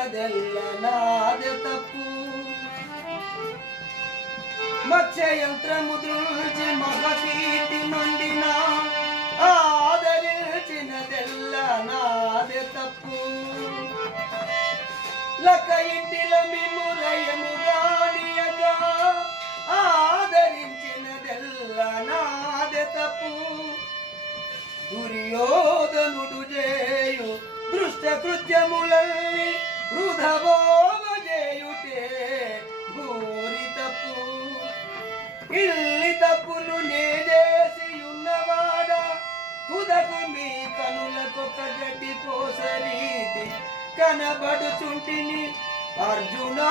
ఆదరించినదెల్ల నాదే తప్పు. మత్స్యయంత్రము దృల్చి మహకీర్తి నొందిన ఆదరించినదెల్ల నాదే తప్పు. లక ఇంటిల మిమురయముగానియగా ఆదరించినదెల్ల నాదే తప్పు. దుర్యోధనుడు చేయు దృష్ట కృత్యములల్ని వృధబోగజేయుటే భూరి తప్పు. ఇల్లి తప్పును నే చేసి ఉన్నవాడ తుదకు మీ కనులకొక గడ్డి పోసరీతి కనబడుచుంటిని అర్జునా.